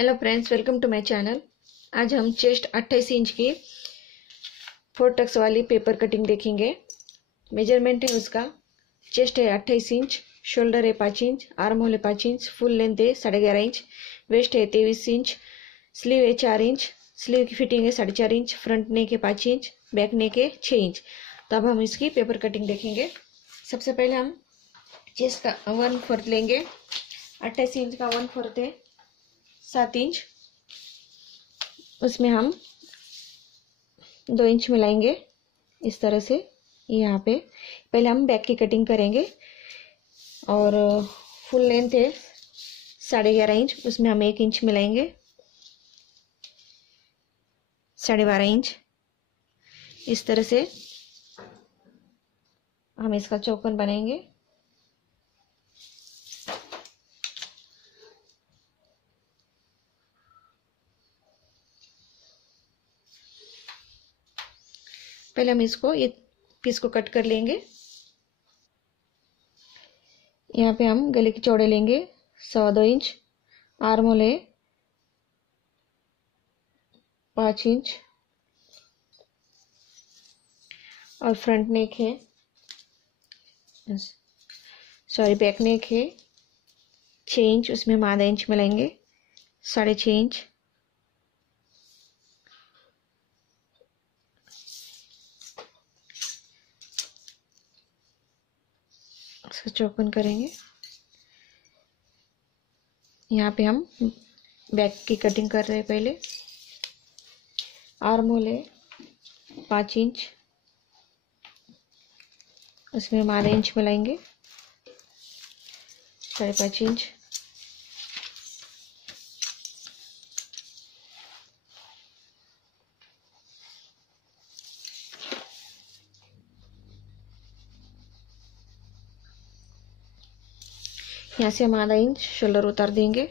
Hello friends, welcome to my channel. आज हम chest 28 inch की 4 टक्स वाली पेपर कटिंग देखेंगे। मेजरमेंट है उसका, चेस्ट है 28 इंच, शोल्डर है 5 इंच, आर्म होल है 5 इंच, फुल लेंथ है 11.5 इंच, वेस्ट है 23 इंच, स्लीव है 4 इंच, स्लीव की फिटिंग है 4.5 इंच, फ्रंट नेक है 5 इंच, बैक नेक है 6 इंच। तो अब हम इसकी पेपर कटिंग देखेंगे। सबसे पहले हम चेस्ट का 1/4 लेंगे। 28 इंच का 1/4 है 7 इंच, उसमें हम 2 इंच मिलाएंगे इस तरह से। यहाँ पे पहले हम बैक की कटिंग करेंगे और फुल लेंथ है 11.5 इंच, उसमें हम 1 इंच मिलाएंगे, 12.5 इंच। इस तरह से हम इसका चौकोन बनाएंगे। पहले हम इसको ये पीस को कट कर लेंगे। यहाँ पे हम गले के चौड़े लेंगे 2.25 इंच, आर्म होल है 5 इंच और फ्रंट नेक है बैक नेक है 6 इंच, उसमें हम आधा इंच मिलाएंगे, 6.5 इंच। इसका चौकोन करेंगे। यहाँ पे हम बैक की कटिंग कर रहे हैं। पहले आर्म होल है 5 इंच, उसमें हम आधा इंच मिलाएंगे, 5.5 इंच। यहाँ से हम आधा इंच शोल्डर उतार देंगे।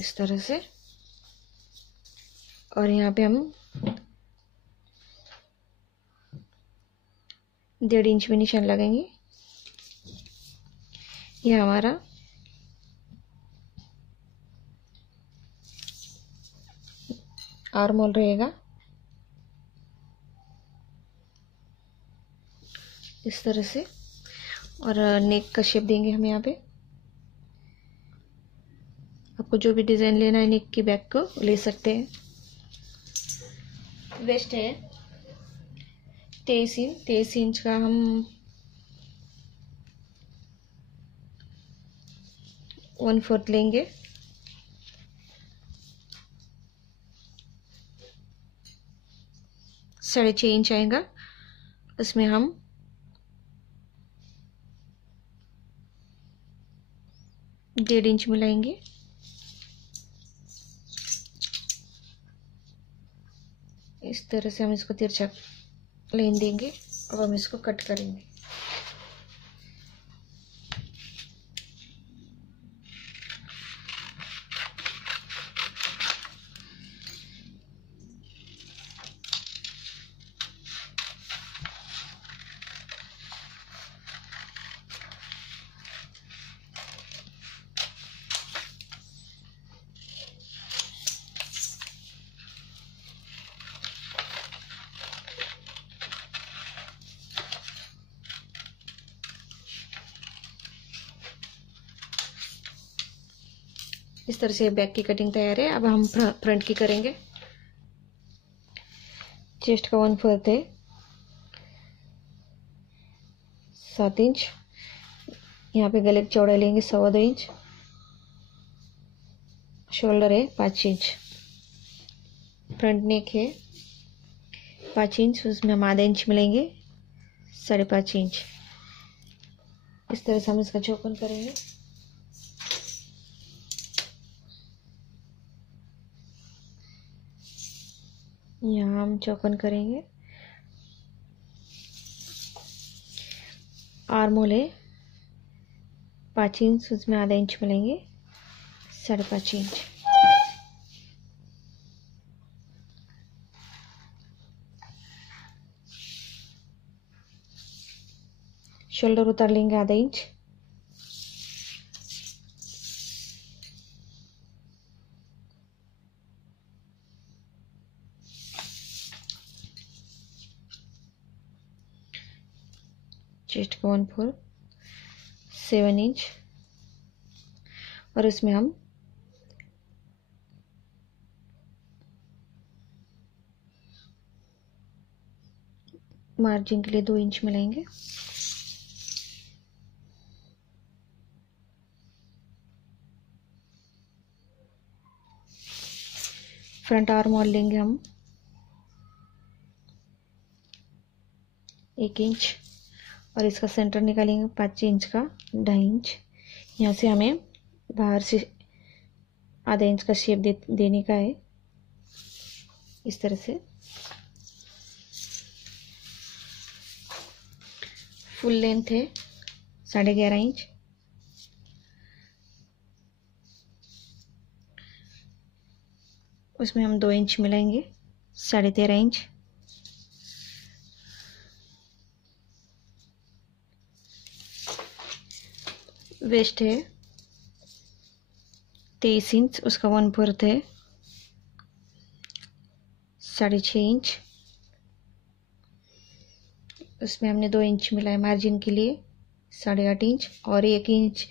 इस तरह से, और यहाँ पे हम 1.5 इंच में निशान लगाएंगे। ये हमारा आर्म होल रहेगा। इस तरह से, और नेक का शेप देंगे हम। यहाँ पे आपको जो भी डिजाइन लेना है नेक की बैक को ले सकते हैं। वेस्ट है 23 इंच का हम 1/4 लेंगे। साढ़े 6 इंच आएगा, उसमें हम 1.5 इंच मिलाएंगे। इस तरह से हम इसको तिरछा लाइन देंगे। अब हम इसको कट करेंगे। इस तरह से बैक की कटिंग तैयार है। अब हम फ्रंट की करेंगे। चेस्ट का 1/4 है 7 इंच, यहाँ पे गले की चौड़ाई लेंगे 2.25 इंच, शोल्डर है 5 इंच, फ्रंट नेक है 5 इंच, उसमें हम आधा इंच मिलेंगे, 5.5 इंच। इस तरह से हम इसका चौकोन करेंगे। यहाँ हम चौकोन करेंगे। आर्म होल है 5 इंच, उसमें आधा इंच मिलेंगे, 5.5 इंच। शोल्डर उतार लेंगे आधा इंच। चेस्ट का 1/4 7 इंच और इसमें हम मार्जिन के लिए 2 इंच मिलाएंगे। फ्रंट आर्म होल लेंगे हम 1 इंच और इसका सेंटर निकालेंगे 5 इंच का 2.5 इंच। यहाँ से हमें बाहर से आधा इंच का शेप देने का है, इस तरह से। फुल लेंथ है 11.5 इंच। उसमें हम 2 इंच मिलाएंगे 13.5 इंच। वेस्ट है 23 इंच, उसका 1/4 है 6.5 इंच। उसमें हमने 2 इंच मिलाया मार्जिन के लिए 8.5 इंच और 1 इंच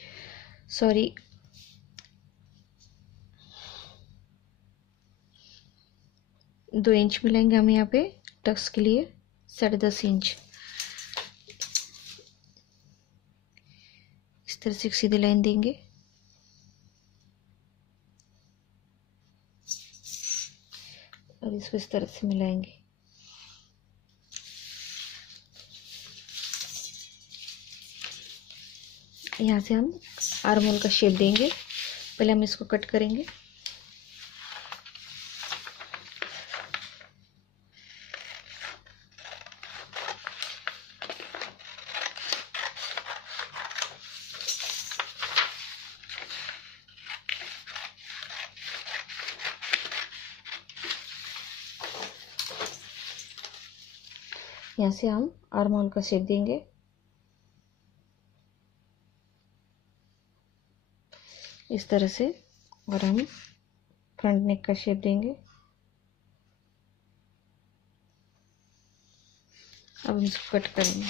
2 इंच मिलाएंगे हम यहाँ पे टक्स के लिए 10.5 इंच। इस तरह से एक सीधी लाइन देंगे और इसको इस तरह से मिलाएंगे। यहाँ से हम आर्म होल का शेप देंगे। पहले हम इसको कट करेंगे। यहाँ से हम आर्म होल का शेप देंगे। इस तरह से और हम फ्रंट नेक का शेप देंगे। अब हम इसको कट करेंगे।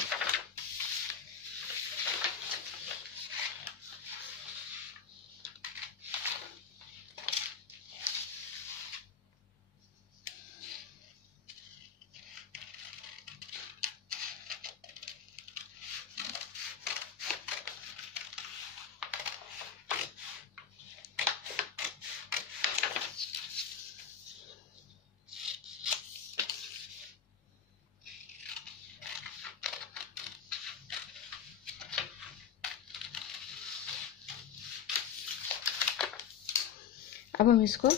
अब हम इसको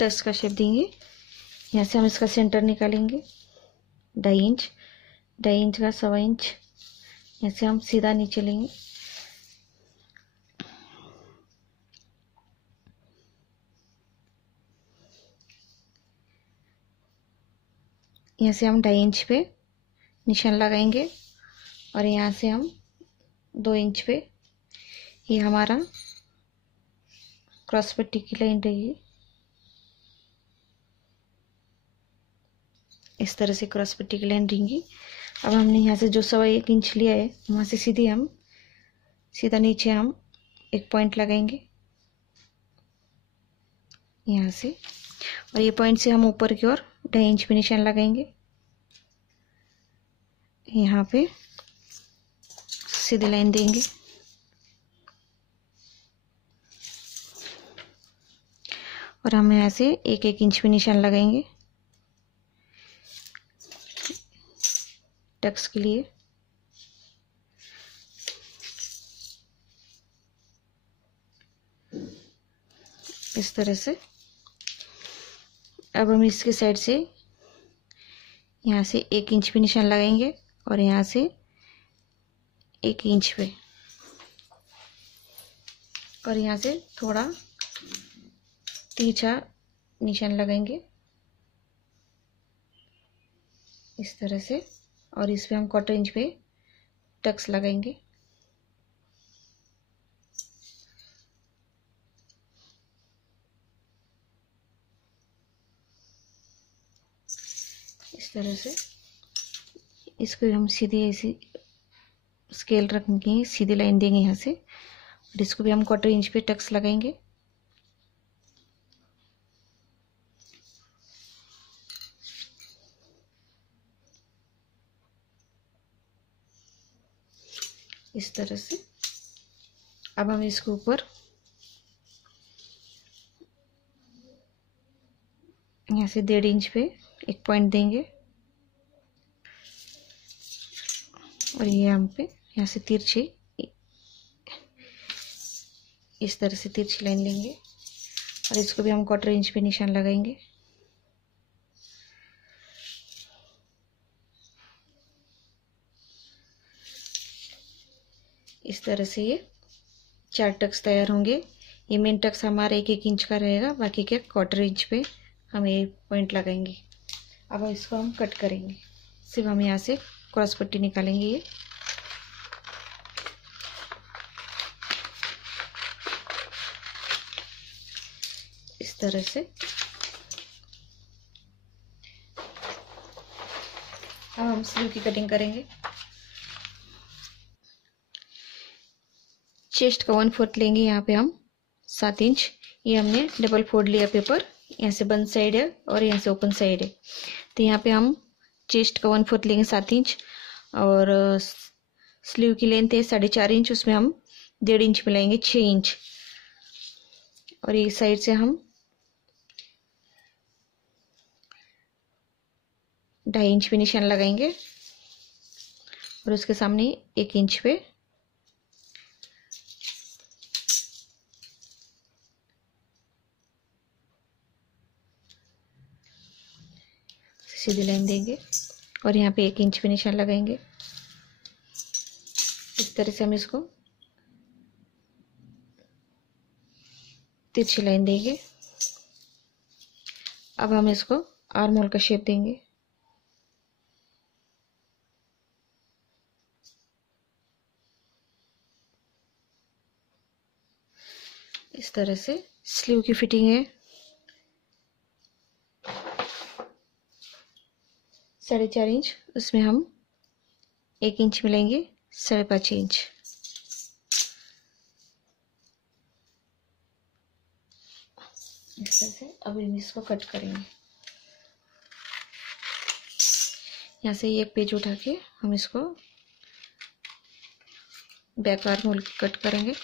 टक्स का शेप देंगे। यहाँ से हम इसका सेंटर निकालेंगे 2.5 इंच, 2.5 इंच का 1.25 इंच। यहाँ से हम सीधा नीचे लेंगे। यहाँ से हम 2.5 इंच पे निशान लगाएंगे और यहाँ से हम 2 इंच पे ये हमारा क्रॉस पट्टी की लाइन रहेगी। इस तरह से क्रॉस पट्टी की लाइन रहेंगी। अब हमने यहाँ से जो 1.25 इंच लिया है वहाँ से सीधा नीचे हम एक पॉइंट लगाएंगे यहाँ से, और ये पॉइंट से हम ऊपर की ओर 2.5 इंच पे निशान लगाएंगे। यहाँ पे सीधी लाइन देंगे और हम यहाँ से 1-1 इंच पे निशान लगाएंगे टक्स के लिए। इस तरह से अब हम इसके साइड से यहाँ से 1 इंच पे निशान लगाएंगे और यहाँ से 1 इंच पे, और यहाँ से थोड़ा तिरछा निशान लगाएंगे इस तरह से, और इस पे हम 1/4 इंच पे टक्स लगाएंगे। इस तरह से इसको हम सीधी ऐसी स्केल रखेंगे, सीधी लाइन देंगे यहाँ से, और इसको भी हम 1/4 इंच पे टक्स लगाएंगे। इस तरह से अब हम इसके ऊपर यहाँ से 1.5 इंच पे एक पॉइंट देंगे, और ये हम पे यहाँ से तिरछी इस तरह से तिरछी लाइन लेंगे, और इसको भी हम 1/4 इंच पे निशान लगाएंगे। इस तरह से ये 4 टक्स तैयार होंगे। ये मेन टक्स हमारा 1-1 इंच का रहेगा, बाकी के 1/4 इंच पे हम ये पॉइंट लगाएंगे। अब इसको हम कट करेंगे। सिर्फ हम यहाँ से क्रॉस पट्टी निकालेंगे। ये इस तरह से अब हम स्लीव की कटिंग करेंगे। चेस्ट का 1/4 लेंगे, यहाँ पे हम 7 इंच। ये हमने डबल फोल्ड लिया पेपर, यहाँ से बंद साइड है और यहाँ से ओपन साइड है। तो यहाँ पे हम चेस्ट का 1/4 लेंगे 7 इंच, और स्लीव की लेंथ है 4.5 इंच, उसमें हम 1.5 इंच मिलाएंगे 6 इंच, और ये साइड से हम 2.5 इंच पे निशान लगाएंगे, और उसके सामने 1 इंच पे सीधी लाइन देंगे, और यहाँ पे 1 इंच पे निशान लगाएंगे। इस तरह से हम इसको तिरछी लाइन देंगे। अब हम इसको आर्म होल का शेप देंगे। इस तरह से स्लीव की फिटिंग है 4.5 इंच, उसमें हम 1 इंच मिलाएंगे 5.5 इंच। इस तरह से अब इसको कट करेंगे। यहाँ से एक पेज उठा के हम इसको बैक आर्म होल कट करेंगे।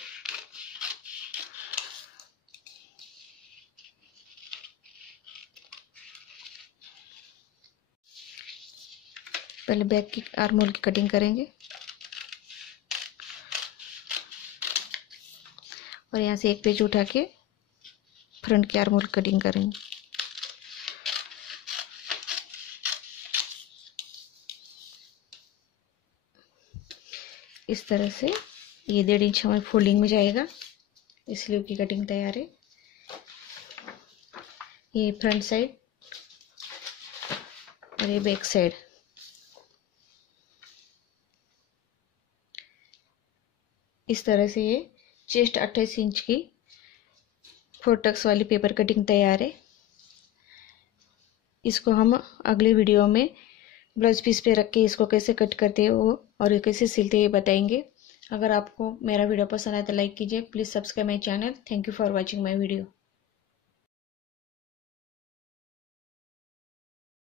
पहले बैक की आर्म होल की कटिंग करेंगे, और यहाँ से एक पेज उठा के फ्रंट की आर्म होल कटिंग करेंगे। इस तरह से ये 1.5 इंच हमारे फोल्डिंग में जाएगा। स्लीव की कटिंग तैयार है। ये फ्रंट साइड और ये बैक साइड। इस तरह से ये चेस्ट 28 इंच की 4 टक्स वाली पेपर कटिंग तैयार है। इसको हम अगले वीडियो में ब्लाउज पीस पे रख के इसको कैसे कट करते हैं वो और कैसे सिलते हैं बताएंगे। अगर आपको मेरा वीडियो पसंद आए तो लाइक कीजिए। Please subscribe my channel. Thank you for watching my video.